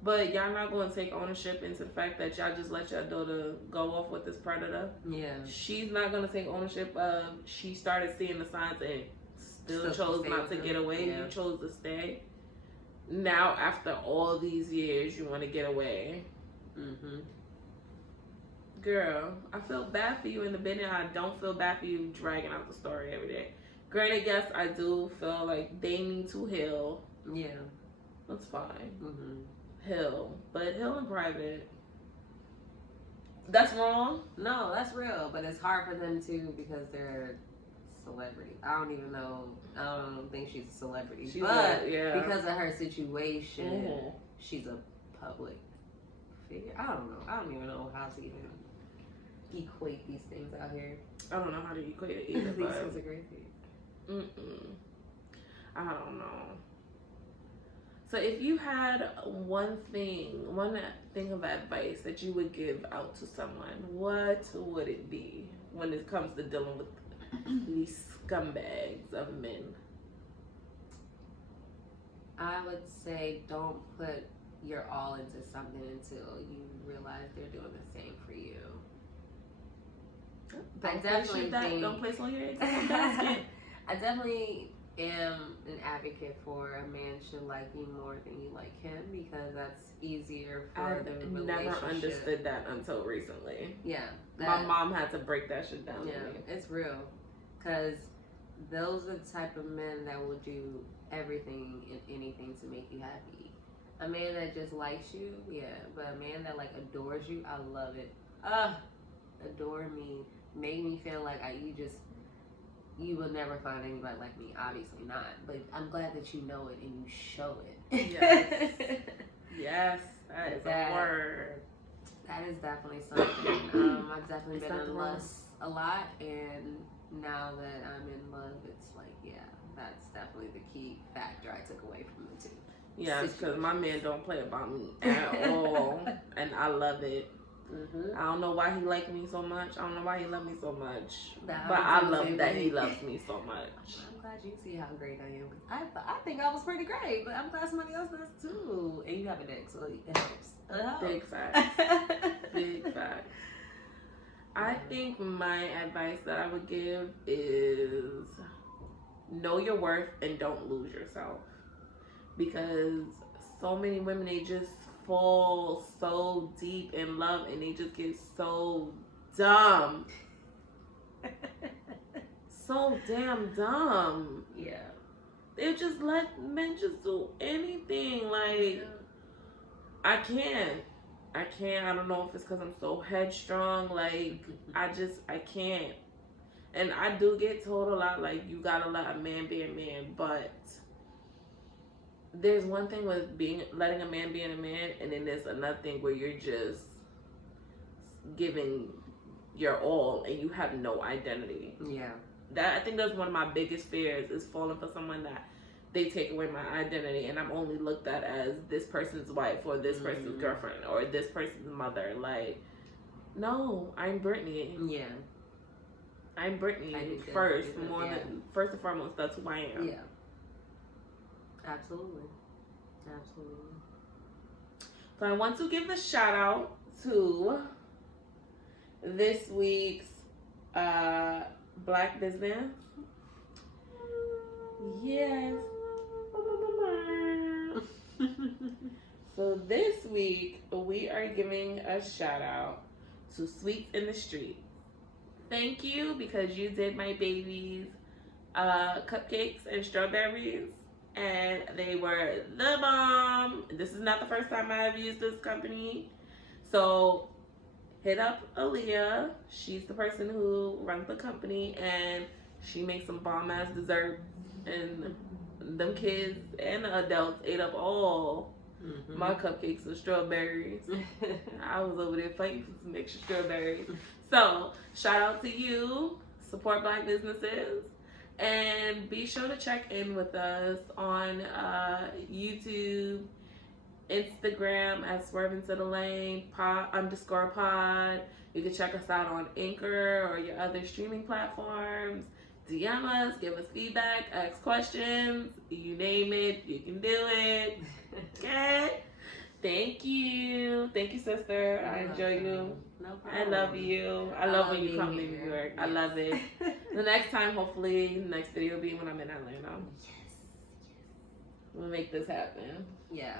But y'all not going to take ownership into the fact that y'all just let your daughter go off with this predator. Yeah. She's not going to take ownership of, she started seeing the signs and still chose not to get away. Yeah. You chose to stay. Now, after all these years, you want to get away. Girl, I feel bad for you in the beginning. I don't feel bad for you dragging out the story every day. Granted, yes, I do feel like they need to heal. Yeah. That's fine. Heal. But heal in private. That's wrong? No, that's real. But it's hard for them too because they're celebrity. I don't even know. I don't think she's a celebrity. But because of her situation, she's a public figure. I don't know. I don't even know how to even equate these things out here. I don't know how to equate it either. These things are crazy. I don't know. So if you had one thing of advice that you would give out to someone, what would it be when it comes to dealing with these scumbags of men? I would say don't put your all into something until you realize they're doing the same for you. I definitely think don't place on your basket. I definitely am an advocate for a man should like you more than you like him because that's easier for the relationship. I've never understood that until recently. Yeah. My mom had to break that shit down to me. It's real. Because those are the type of men that will do everything and anything to make you happy. A man that just likes you, but a man that like adores you, I love it. Adore me, make me feel like you will never find anybody like me. Obviously not, but I'm glad that you know it and you show it. Yes, that is a word. That is definitely something. I've definitely been in lust a lot, and now that I'm in love, it's like, that's definitely the key factor I took away from the two. Yes, because my man don't play about me at all, and I love it. I don't know why he liked me so much. I don't know why he loved me so much. But I love that he loves me so much. I'm glad you see how great I am. I think I was pretty great, but I'm glad somebody else does too. And you have a dick, so it helps. Big facts. Big facts. I think my advice that I would give is know your worth and don't lose yourself. Because so many women, they just fall so deep in love and they just get so dumb. So damn dumb. Yeah. They just let men just do anything. Like, I can't. I don't know if it's because I'm so headstrong. Like, I can't. And I do get told a lot, like, you gotta let a man be a man, but there's one thing with letting a man be a man, and then there's another thing where you're just giving your all and you have no identity. Yeah. I think that's one of my biggest fears, is falling for someone that they take away my identity and I'm only looked at as this person's wife or this person's girlfriend or this person's mother. Like, no, I'm Brittany. Yeah. I'm Brittany first and foremost. That's who I am. Yeah. Absolutely. Absolutely. So I want to give a shout out to this week's Black business. Yes. So this week we are giving a shout out to Sweets in the Street. Thank you because you did my baby's cupcakes and strawberries, and they were the bomb. This is not the first time I have used this company, so hit up Aaliyah. She's the person who runs the company, and she makes some bomb ass desserts, and them kids and the adults ate up all my cupcakes and strawberries. I was over there fighting for some extra strawberries. So shout out to you. Support Black businesses. And be sure to check in with us on YouTube, Instagram at Swerve Into the Lane _pod. You can check us out on Anchor or your other streaming platforms. DM us, give us feedback, ask questions. You name it, you can do it. Okay? Thank you. Thank you, sister. I enjoy you. No problem. I love you. I love when you come to New York. I love it. The next time, hopefully, the next video will be when I'm in Atlanta. Yes. We'll make this happen. Yeah.